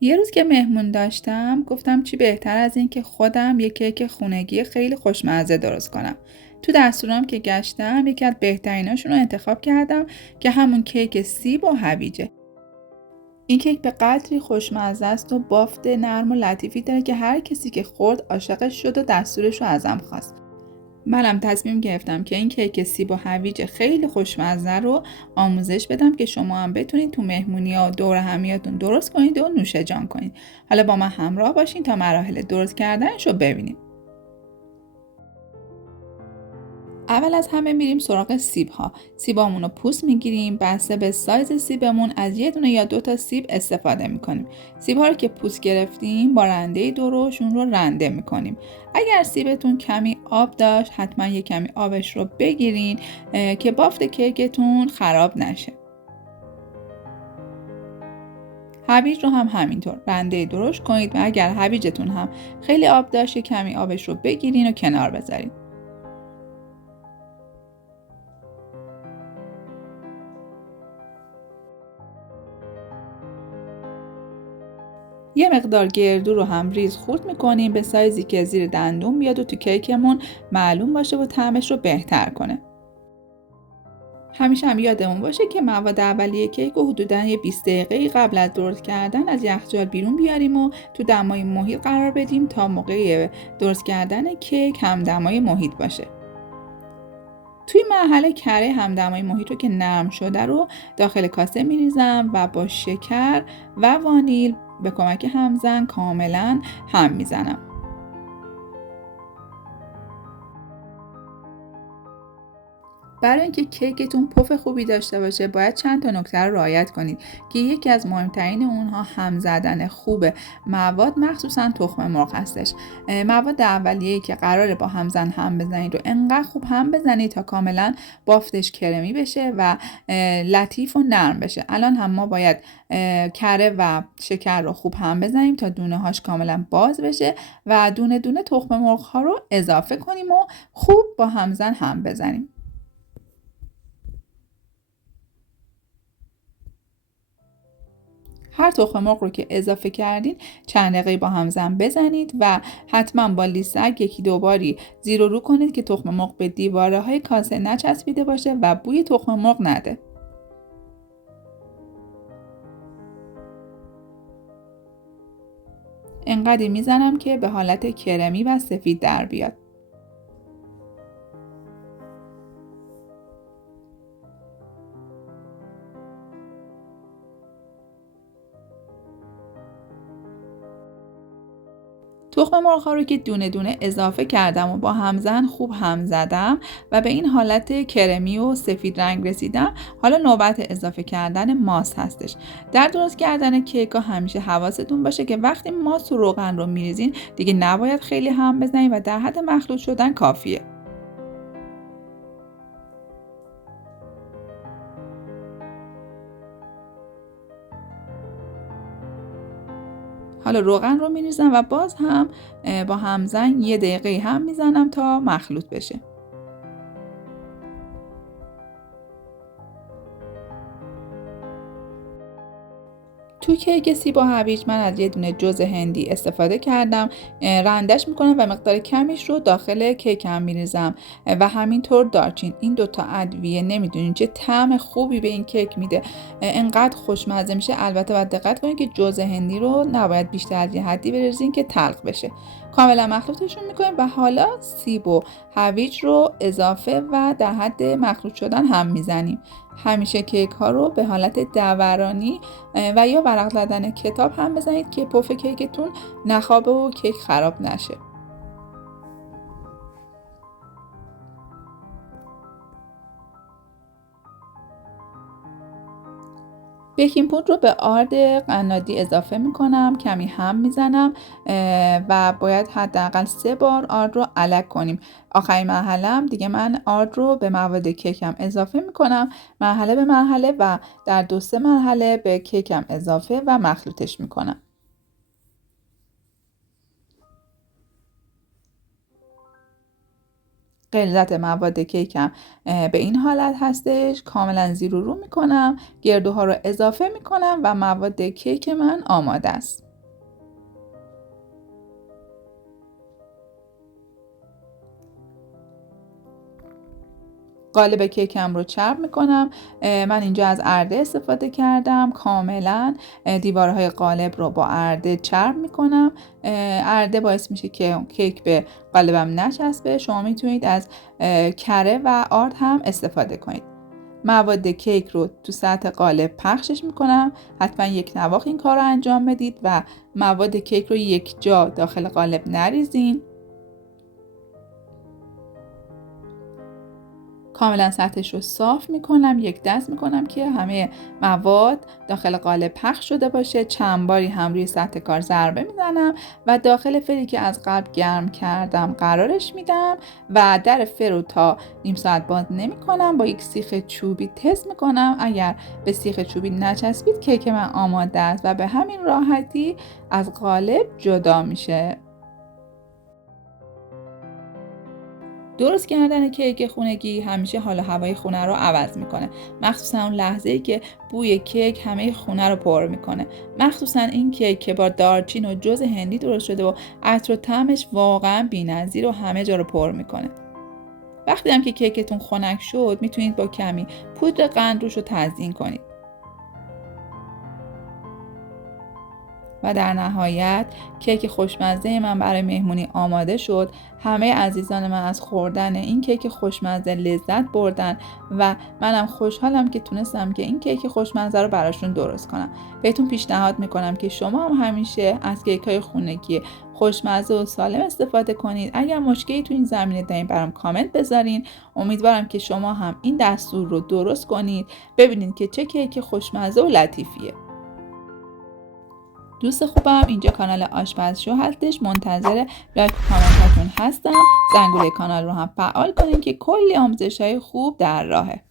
یه روز که مهمون داشتم گفتم چی بهتر از این که خودم یه کیک خونگی خیلی خوشمزه درست کنم. تو دستورام که گشتم یکی از بهتریناشون رو انتخاب کردم که همون کیک سیب و هویجه. این کیک به قدری خوشمزه است و بافت نرم و لطیفی داره که هر کسی که خورد عاشقش شد و دستورش رو ازم خواست. منم تصمیم گرفتم که این کیک سیب و هویج خیلی خوشمزه رو آموزش بدم که شما هم بتونید تو مهمونی‌ها و دور همیاتون درست کنید و نوش جان کنید. حالا با من همراه باشین تا مراحل درست کردنش رو ببینیم. اول از همه میریم سراغ سیب‌ها. سیبامون رو پوست میگیریم، بسته به سایز سیبمون از یه دونه یا دو تا سیب استفاده میکنیم. سیب‌ها رو که پوست گرفتیم با رنده درشت اون رو رنده میکنیم. اگر سیبتون کمی آب داشت حتما یه کمی آبش رو بگیرین که بافت کیکتون خراب نشه. هویج رو هم همینطور رنده درشت کنید و اگر هویجتون هم خیلی آب داشت کمی آبش رو بگیرین و کنار بذارین. یه مقدار گردو رو هم ریز خورد میکنیم به سایزی که زیر دندون بیاد و تو کیکمون معلوم باشه و طعمش رو بهتر کنه. همیشه هم یادمون باشه که مواد اولیه کیک رو حدوداً یه 20 دقیقه قبل از درست کردن از یخچال بیرون بیاریم و تو دمای محیط قرار بدیم تا موقع درست کردن کیک همدمای محیط باشه. توی مرحله کره همدمای محیط رو که نرم شده رو داخل کاسه میریزم و با شکر و وانیل به کمک همزن کاملا هم میزنم. برای اینکه کیکتون پف خوبی داشته باشه باید چند تا نکته رو رعایت کنید که یکی از مهمترین اونها هم زدن خوب مواد مخصوصا تخم مرغ هستش. مواد اولیه‌ای که قراره با همزن هم بزنید رو انقدر خوب هم بزنید تا کاملا بافتش کرمی بشه و لطیف و نرم بشه. الان هم ما باید کره و شکر رو خوب هم بزنیم تا دونه هاش کاملا باز بشه و دونه دونه تخم مرغ ها رو اضافه کنیم و خوب با همزن هم بزنیم. هر تخم مرغ رو که اضافه کردین چند دقیقه با همزن بزنید و حتما با لیسک یکی دو باری زیر و رو کنید که تخم مرغ به دیواره های کاسه نچسبیده باشه و بوی تخم مرغ نده. انقدر میزنم که به حالت کرمی و سفید در بیاد. تخم مرغ‌ها رو که دونه دونه اضافه کردم و با همزن خوب هم زدم و به این حالت کرمی و سفید رنگ رسیدم. حالا نوبت اضافه کردن ماست هستش. در درست کردن کیک‌ها همیشه حواستون باشه که وقتی ماست و روغن رو میریزین دیگه نباید خیلی هم بزنید و در حد مخلوط شدن کافیه. حالا روغن رو میریزم و باز هم با همزن یه دقیقه هم میزنم تا مخلوط بشه. تو کیک سیب و هویج من از یه دونه جوز هندی استفاده کردم. رندش میکنم و مقدار کمیش رو داخل کیکم میریزم و همینطور دارچین. این دوتا ادویه نمیدونین چه طعم خوبی به این کیک میده. انقدر خوشمزه میشه. البته باید دقت کنید که جوز هندی رو نباید بیشتر از یه حدی بریزین که تلخ بشه. کاملا مخلوطشون میکنیم و حالا سیب و هویج رو اضافه و در حد مخلوط شدن هم میزنیم. همیشه کیک ها رو به حالت دورانی و یا ورق زدن کتاب هم بزنید که پف کیکتون نخوابه و کیک خراب نشه. بیکینگ پودر رو به آرد قنادی اضافه میکنم، کمی هم میزنم و باید حداقل 3 بار آرد رو الک کنیم. آخرین مرحله دیگه من آرد رو به مواد کیکم اضافه میکنم مرحله به مرحله و در 2-3 مرحله به کیکم اضافه و مخلوطش میکنم. غلظت مواد کیکم به این حالت هستش. کاملا زیر و رو میکنم، گردوها رو اضافه میکنم و مواد کیک من آماده است. قالب کیکم رو چرب میکنم. من اینجا از ارده استفاده کردم. کاملا دیوارهای قالب رو با ارده چرب میکنم. ارده باعث میشه که کیک به قالبم نچسبه. شما میتونید از کره و آرد هم استفاده کنید. مواد کیک رو تو سطح قالب پخشش میکنم. حتما یک نواخت این کار رو انجام بدید و مواد کیک رو یک جا داخل قالب نریزین. کاملا سطحش رو صاف میکنم، یک دست میکنم که همه مواد داخل قالب پخش شده باشه. چند باری هم روی سطح کار ضربه میزنم و داخل فری که از قبل گرم کردم قرارش میدم و در فر رو تا نیم ساعت باز نمیکنم. با یک سیخ چوبی تست میکنم. اگر به سیخ چوبی نچسبید کیک من آماده است و به همین راحتی از قالب جدا میشه. درست کردن کیک خونگی همیشه حال و هوای خونه رو عوض میکنه، مخصوصا اون لحظه‌ای که بوی کیک همه خونه رو پر میکنه. مخصوصا این کیک که با دارچین و جوز هندی درست شده و عطر و طعمش واقعا بی‌نظیر و همه جا رو پر میکنه. وقتی هم که کیکتون خنک شد میتونید با کمی پودر قند روش رو تزیین کنید. و در نهایت کیک خوشمزه من برای مهمونی آماده شد. همه عزیزان من از خوردن این کیک خوشمزه لذت بردن و منم خوشحالم که تونستم که این کیک خوشمزه رو براشون درست کنم. بهتون پیشنهاد میکنم که شما هم همیشه از کیک‌های خونگی خوشمزه و سالم استفاده کنید. اگر مشکلی تو این زمینه دارین برام کامنت بذارین. امیدوارم که شما هم این دستور رو درست کنید، ببینید که چه کیک خوشمزه و لطیفیه. دوست خوبم اینجا کانال آشپزشو هستش، منتظر لایک و کامنتاتون هستم. زنگوله کانال رو هم فعال کنین که کلی آموزش‌های خوب در راهه.